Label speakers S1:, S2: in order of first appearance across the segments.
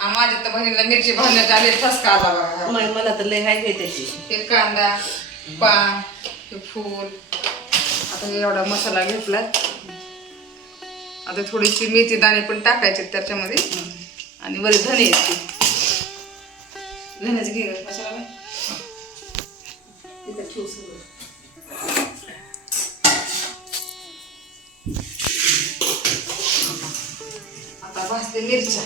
S1: माझ्या तर बहिणीला मिरची भाजण्याचा आले ठसका आला बघा
S2: मग मला तर लय हाय त्याची
S1: हे कांदा पान हे फूल. आता हे एवढा मसाला घेतला. आता थोडीशी मेथी दाणे पण टाकायचे त्याच्यामध्ये. आणि वर धने आहेत ते. धण्याचे घे मसाला. आता भाजते मिरच्या.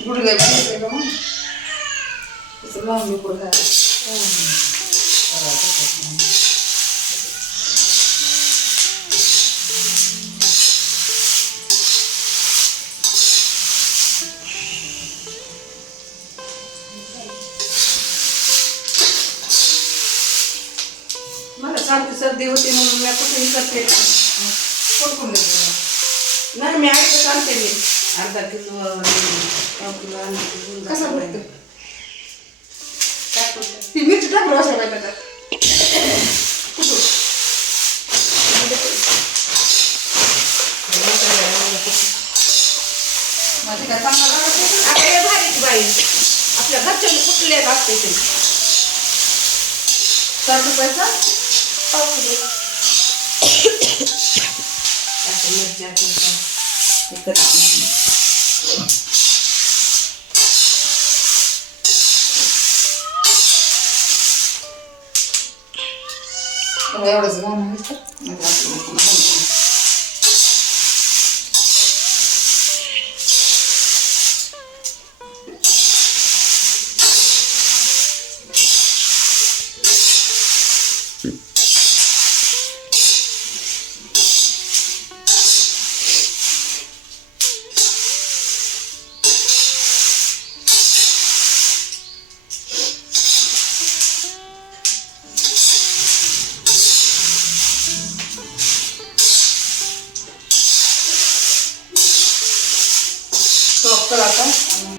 S1: गुडघ्या घ्यायचे का मग तसं लांबी पुढं घालायचं.
S2: मला सारखी सर्दी होती म्हणून मी कुठेही करते
S1: कोण कोण?
S2: नाही मी ऐकत आणते मी अर्धा किलो पाव किलो
S1: कसा
S2: टाकतो
S1: ती मिरची टाकलं अशा बायला त्यात माझी काय चांगला लागत
S2: भारीच बाई. आपल्या घरच्या कुठले लागते ते
S1: साठ रुपयाचा?
S2: पाव किलो. आता मिरच्या
S1: декоративно. Давай розгонуємося. कर आता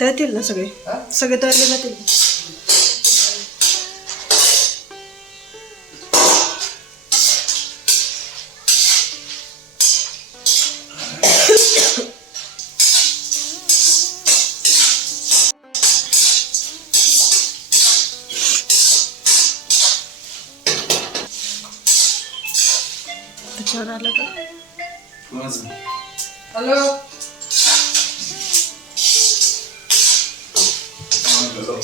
S3: तळतील ना सगळे? सगळे तळले जातील. त्याच्यावर आलं का?
S1: हॅलो? बरं.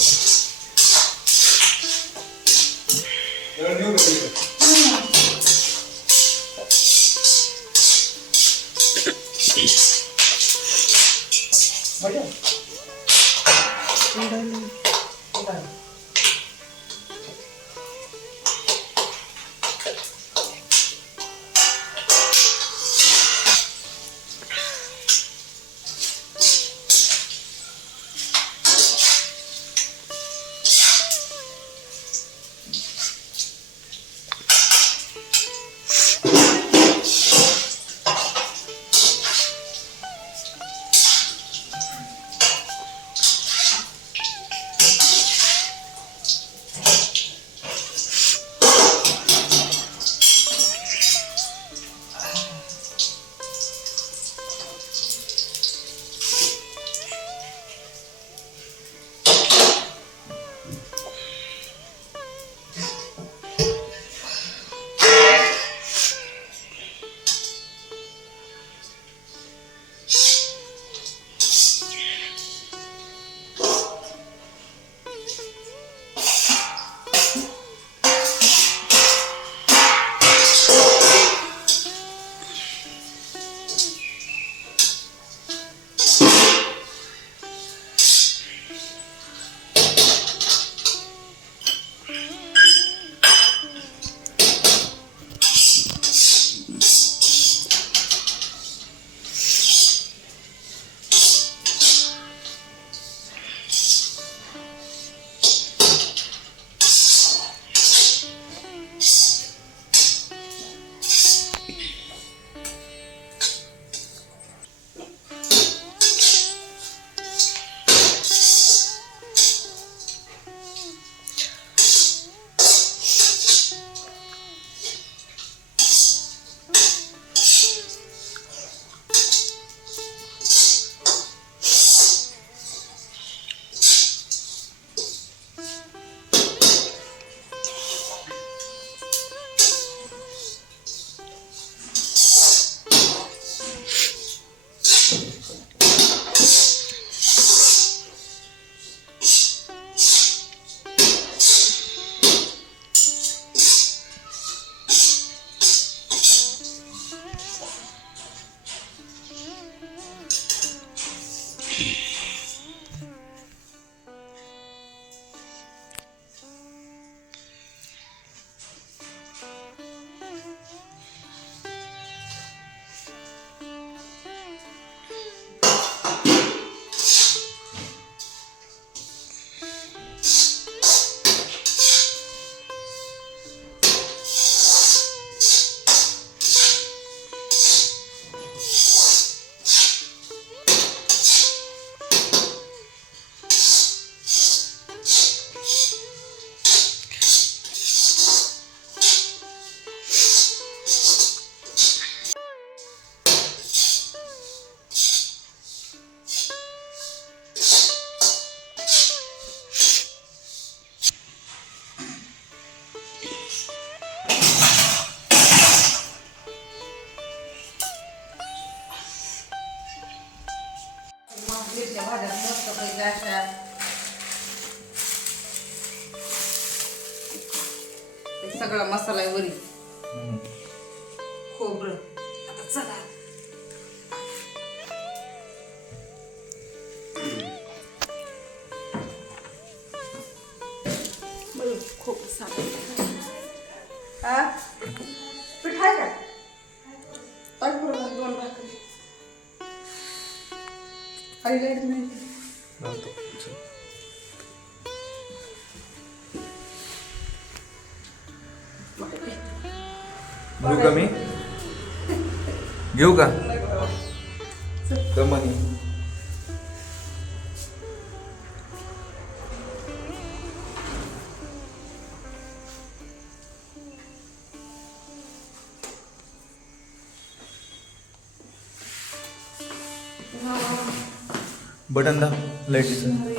S1: साखर. हा? पीठ आहे का टाक बरं मग दोन भाकरी. आई लाइट नाही
S4: घेऊ का मी घेऊ का बटन दाब लाईटीचं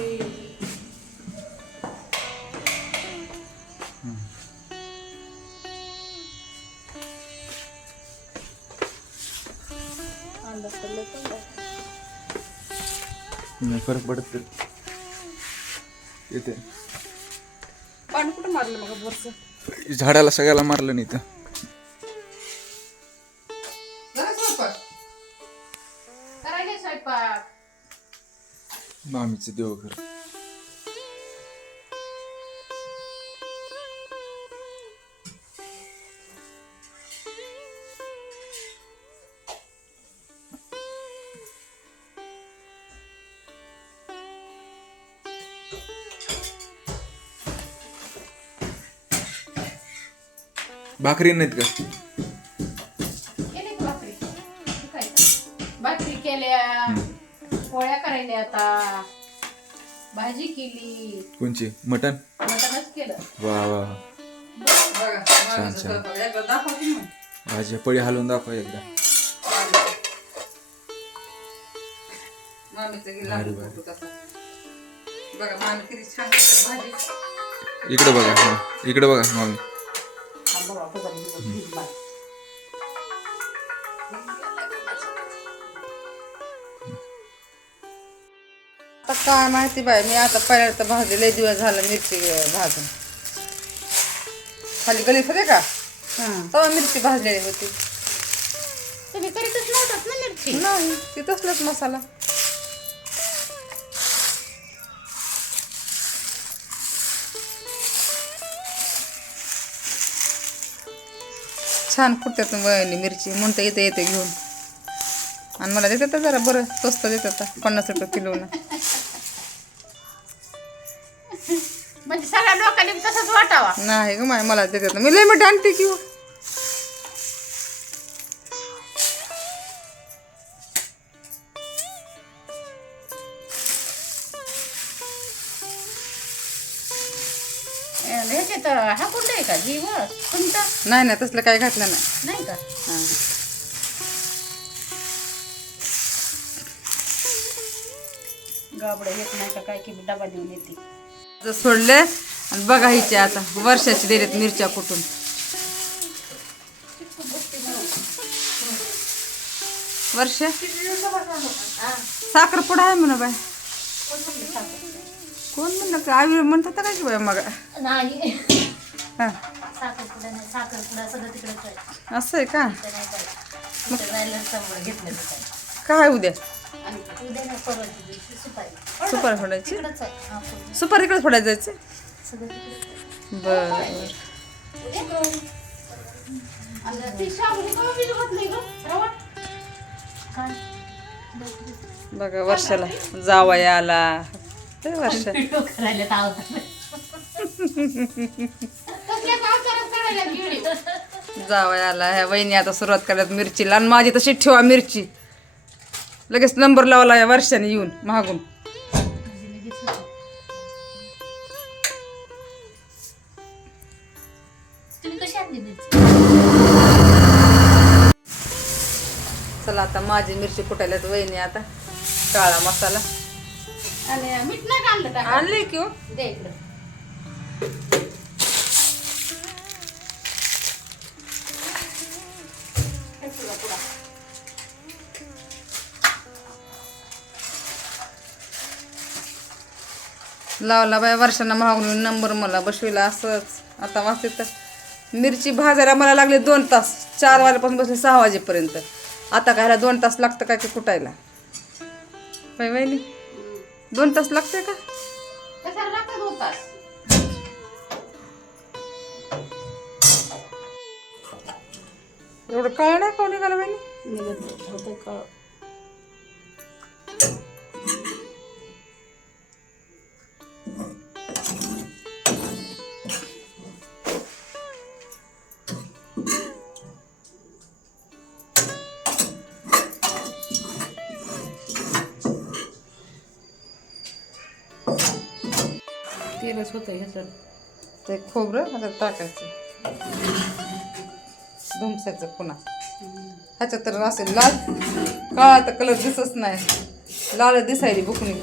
S4: नाही फरक पडत येते.
S1: पाणी कुठं मारलं मग
S4: झाडाला सगळ्याला मारलं नाही तर. मामीचं देवघर भाकरी नाहीत का
S5: केली का भाकरी तू काय भाकरी केल्या पोळ्या करायल्या आता. भाजी केली.
S4: कोणची? मटन
S5: मटणच केलं.
S4: वा वा छान, छान. भाजी पळी हलवून दाखवा एकदा. इकडे बघा इकडे बघा मामी.
S1: आता काय माहिती बाय मी आता पहिल्यांदा भाजले लय दिवस झालं मिरची भाजून. खाली गलीत होते का? तेव्हा मिरची भाजलेली होती.
S5: तुम्ही करीतच नव्हतात ना मिरची?
S1: नाही ती तसलंच मसाला. छान वळली मिरची म्हणता येते येते घेऊन. आणि मला देतात तर जरा बरं स्वस्त देतात तर, पन्नास रुपये किलोनं
S5: म्हणजे सगळ्या लोकांनी तसंच वाटावा.
S1: नाही ग माय मला देतात मी लय मोठी आणते की हो.
S5: ह्याच्यात हा कोणता आहे का? जीव? कोणता
S1: नाही नाही तसलं काही घातलं नाही.
S5: नाही का?
S1: हां.
S5: गाबडं येत नाही का काय की मी डबा देऊन येते.
S1: जर सोडले आणि बघा हिचे आता वर्षाची दिलेत मिरच्या कुठून. वर्ष? साखर पुडा आहे म्हणा बाय कोण म्हणलं का? आई म्हणतात काय की बाय मग?
S5: नाही.
S1: हा.
S5: साखरपुडा नाही साखरपुडा सगळं तिकडेच आहे
S1: असं आहे का?
S5: काय
S1: उद्या?
S5: आणि उद्या नाही परत दिवशी सुपारी.
S1: सुपारी फोडायची?
S5: तिकडंच आहे. हा, फोडून.
S1: सुपारी इकडे फोडायचं जायचं
S5: सगळं
S1: बर.
S5: ती? काय?
S1: बघा वर्षाला. जावया आला. लय वर्ष.
S5: व्हिडिओ करायला तर आवडत
S1: आला. ह्या वहिनी आता सुरुवात करतात मिरचीला. आणि माझी तशी ठेवा मिरची. लगेच नंबर लावला या वर्षाने येऊन
S5: आणली मिरची?
S1: चला आता माझी मिरची कुटायला वहिनी आता काळा मसाला.
S5: आणि मीठ नाही का आणलं टाका
S1: आणली की लावला बाय वर्षांना मागून नंबर मला बसविला असंच. आता वाचत मिरची भाजायला मला लागले दोन तास. चार वाजेपासून बसले सहा वाजेपर्यंत. आता काय ह्याला दोन तास लागतं काय ते कुटायला? बाई वहिनी दोन तास लागते का?
S5: दोन तास?
S1: एवढं काळ नाही कोणी निघालं बहिणी
S5: तेलच होतं ह्याच्यात.
S1: ते खोबरं ह्याच्यात टाकायचं. धुमसायचं पुन्हा. ह्याच्यात तर असेल लाल काळा तर कलर दिसत नाही. लाल दिसायली बुकणी